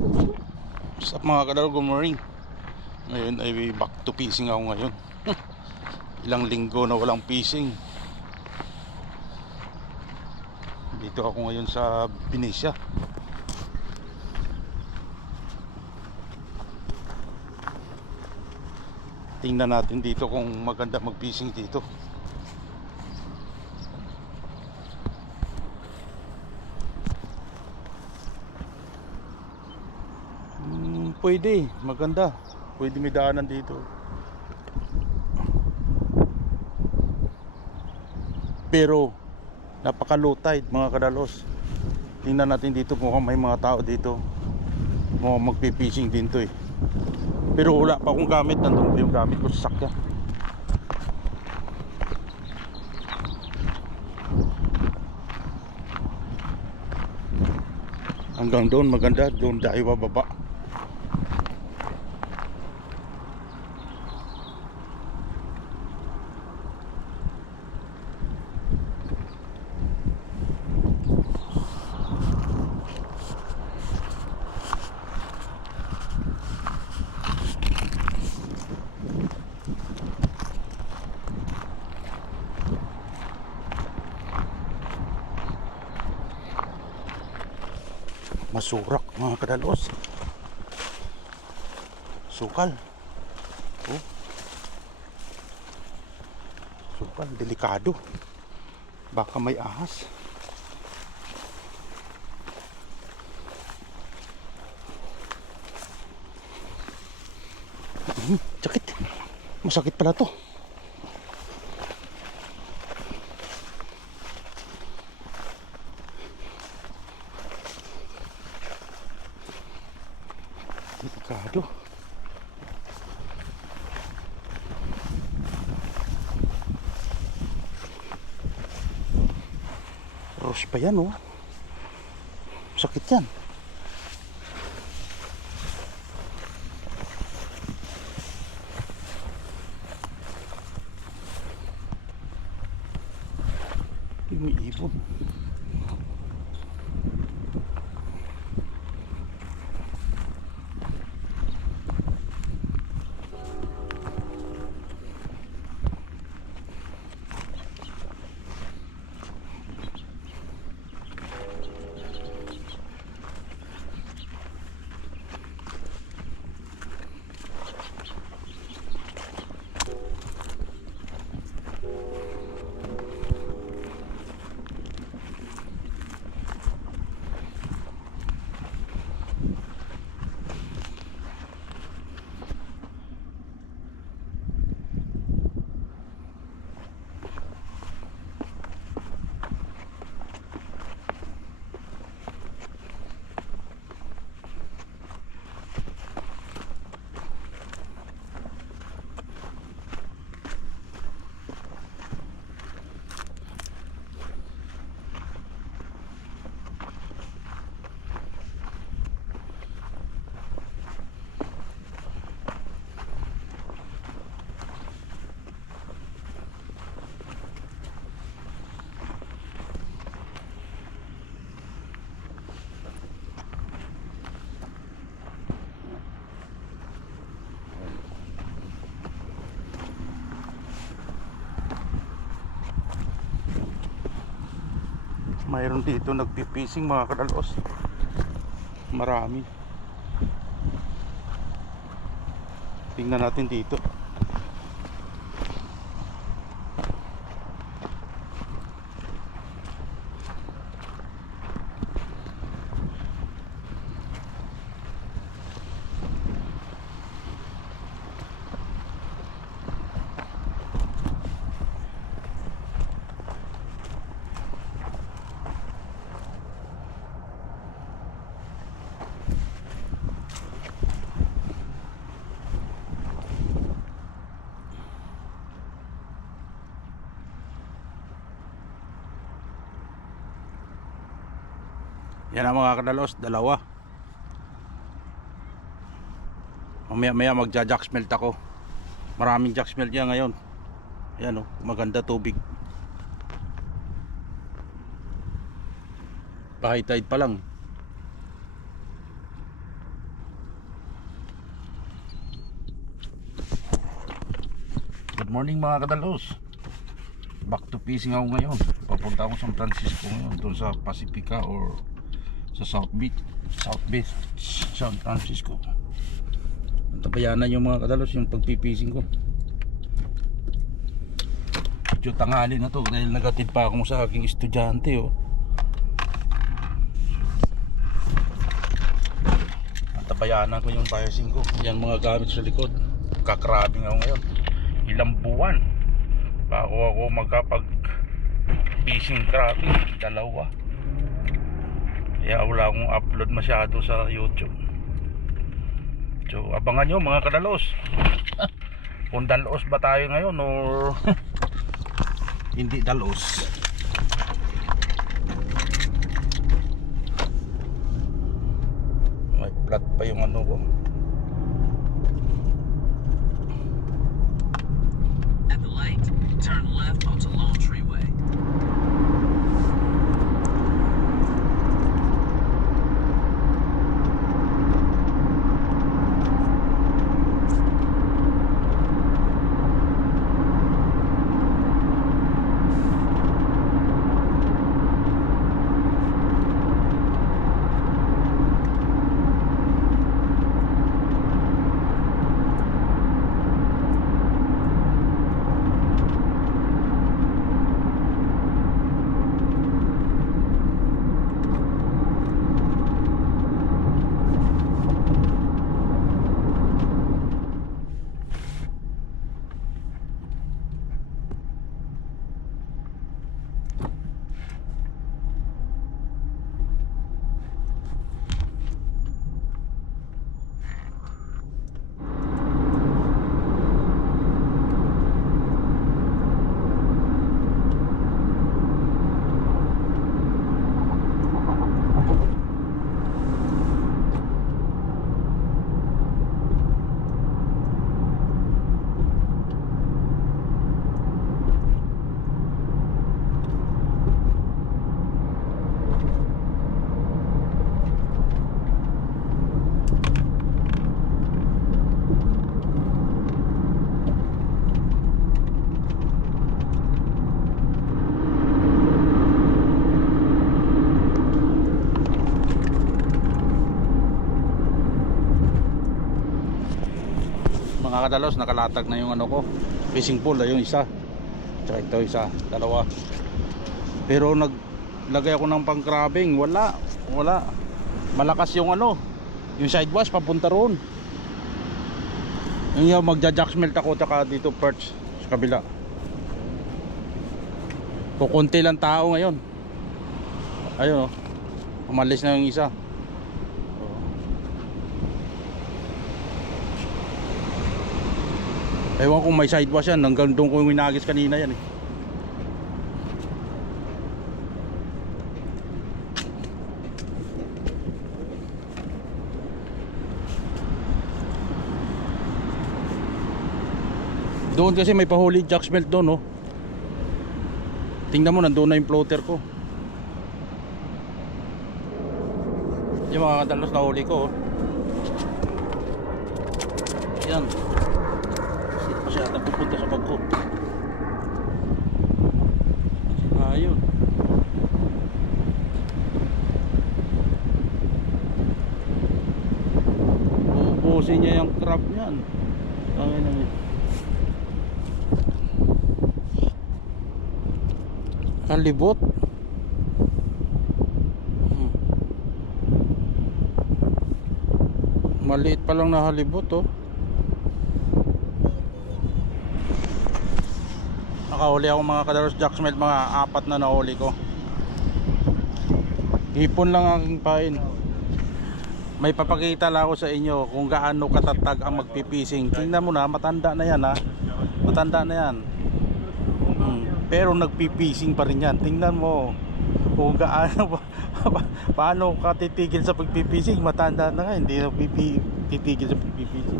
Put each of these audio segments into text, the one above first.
What's up mga kadalo, good morning. Ngayon ay back to fishing ako ngayon. Ilang linggo na walang fishing. Dito ako ngayon sa Benicia. Tingnan natin dito kung maganda mag fishing dito. Pwede, maganda. Pwede may daanan dito. Pero napaka low tide mga kadalos. Tingnan natin dito kung may mga tao dito. Mukhang magpipishing din to eh. Pero wala pa akong gamit. Nandun pa yung gamit ko sa sakyan. Hanggang doon maganda. Doon dahil bababa. Masurak mga kadalos. Sukal. Oh. Sukal, delikado. Baka may ahas. Sakit. Masakit pala to. Delikado. Ros pa yan oh. Sakit yan. May ibon. Mayroon dito nagpipising mga kadalos. Marami. Tingnan natin dito. Yan ang mga kadalos, dalawa. Mamaya maya magja-jack smelt ako. Maraming jack smelt yan ngayon. Ayan o, maganda tubig. High tide pa lang. Good morning mga kadalos. Back to fishing ako ngayon. Papunta ako sa San Francisco ngayon, doon sa Pacifica or sa South Beach San Francisco. Tabayanan yung mga kadalos yung pagpipising ko. Medyo tanghali na to dahil nagatid pa ako sa aking estudyante Tabayanan ko yung biosing ko. Yan mga gamit sa likod. Kakrabing ako ngayon. Ilang buwan bago ako magkapag fishing crabbing. 2. Kaya wala akong upload masyado sa YouTube. So abangan nyo mga kadalos. Kung dalos ba tayo ngayon or hindi dalos. May flat pa yung ano ko. At the light, turn left onto Lone Tree Way. Mga kadalos, nakalatag na yung ano ko, fishing pole, yung isa, tsaka ito isa, 2. Pero naglagay ako ng pang-crabbing, wala malakas yung ano, yung sidewash papunta roon. Yung magja-jack smelt ako, tsaka dito perch sa kabila. Kukunti lang tao ngayon. Ayun umalis na yung isa. Ewan kung may sidewash yan, hanggang doon ko yung winagis kanina yan Doon kasi may pahuli jack smelt doon Tingnan mo, nandoon na yung floater ko. Yung mga kadalos na huli ko Yan. Masyadong pupunta sa bag ko. Ayun. Ubusin niya yung crab niyan. Tangin na yun. Halibot. Maliit pa lang na halibot Nakahuli ako mga kadalos jack smelt, mga 4 na nahuli ko. Hipon lang ang aking pain. May papakita lang ako sa inyo kung gaano katatag ang magpipising. Tingnan mo na, matanda na yan Matanda na yan. Pero nagpipising pa rin yan. Tingnan mo kung gaano paano ka titigil sa pagpipising. Matanda na nga, hindi na titigil sa pagpipising.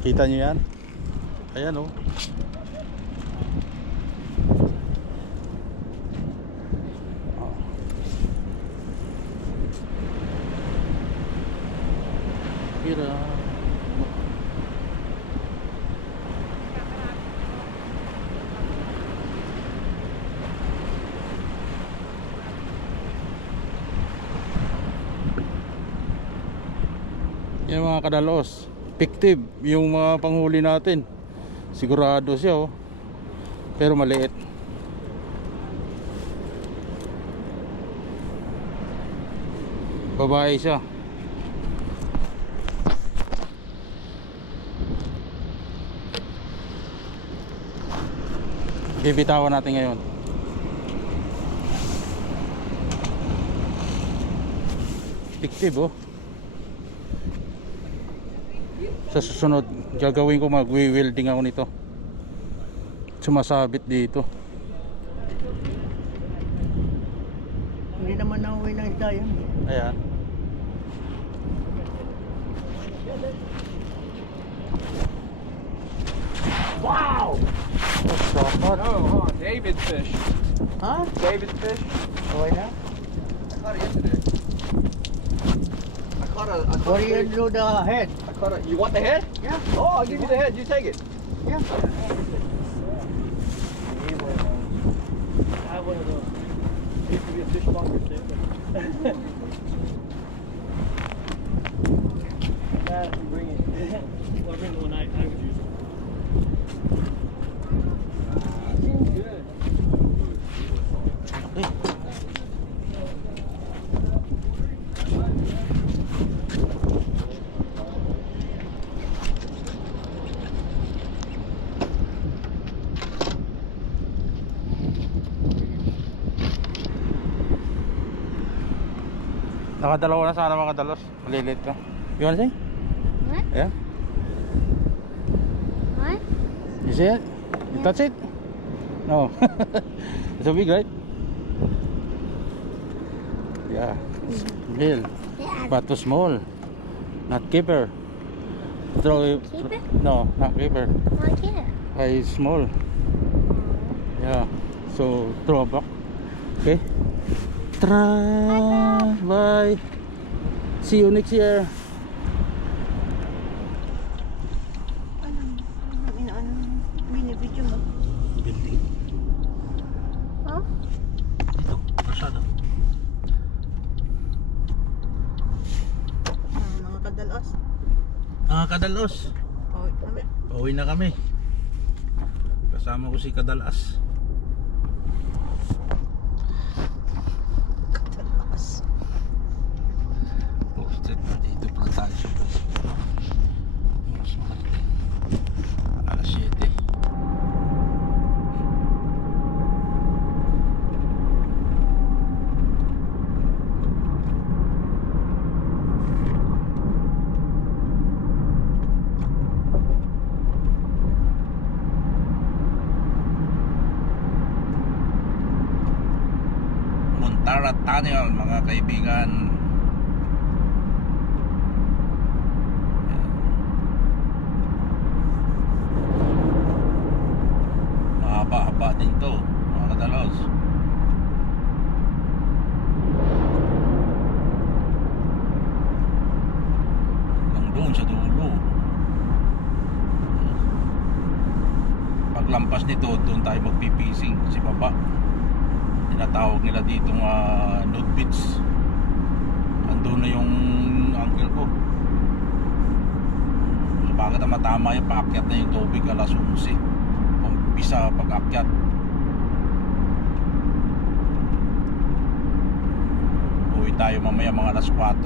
Kita nyo yan? Ayan Kira Yung mga kadalos, fictive yung mga panghuli natin. Sigurado siya oh. Pero maliit. Babae siya. Bibitawan natin ngayon. Fictive oh. Sa susunod gagawin ko, magwi-welding ako nito. Sumasabit dito. Hindi naman nauwi ng isda yun. Ayan. Wow! Oh, David fish. Ha? David fish. Okay na? I caught it yesterday. I caught What do you do the head? I caught a. You want the head? Yeah. Oh, I'll give you the head. You take it. Yeah. I have one of those. Used to be a fishmonger too. Bring it. Well, bring the one I would use. Seems good. Nakadalawa na sana mga dalos. Malilit to. You wanna see? What? Yeah. What? You see it? You touch it? No. It's so big, right? Yeah. It's real. Yeah. But too small. Not keeper. Throw it. Keeper? No, not keeper. Like it. It's small. Yeah. So throw back. Okay. Tara. Bye. See you next year. Binibidyo mo? Building. Huh? Dito. Kasada. Mga kadalas. Kadalos. Okay kami. Pauwi na kami. Kasama ko si Kadalas. Kadalas. Posted na dito pala tayo sa bus. Mas marating. Alas 7. Montara Tunnel mga kaibigan. Mahaba-haba din to mga kadalos. Hanggang doon sa dulo. Paglampas nito, doon tayo magpipising si baba. Tinatawag nila dito nude beach. Andun na yung uncle ko. So bakit matama yung paakyat na yung tubig alas 11 umpisa pag-akyat. Uwi tayo mamaya mga alas 4.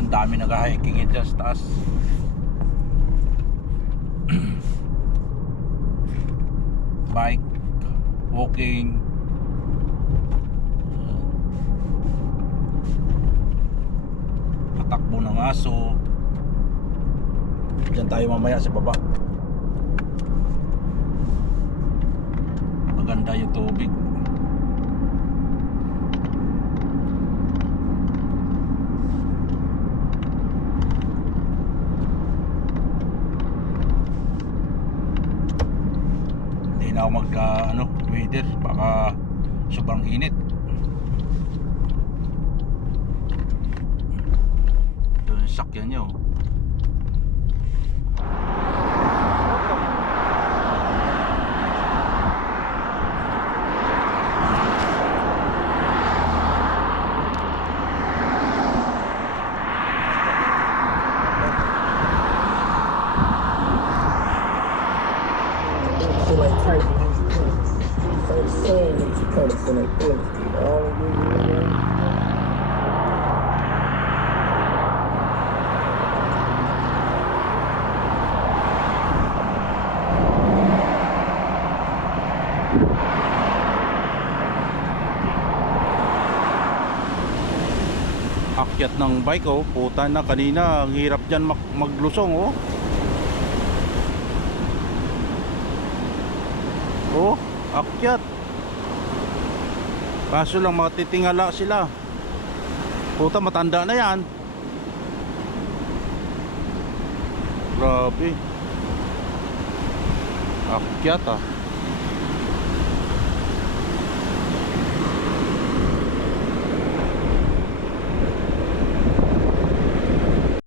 Ang dami nag-hiking dyan sa taas. Bike, walking. Patakbo ng aso. Diyan tayo mamaya sa baba. Maganda yung tubig. Hindi na ako weather, baka sobrang init. Ito yung sakyan niya oh. something like this. All of this. Akyat ng bike, oh. Puta na, kanina ang hirap dyan maglusong, oh. Oh, akyat. Kaso lang matitingala sila. Puta, matanda na yan. Grabe. Akyat, ah.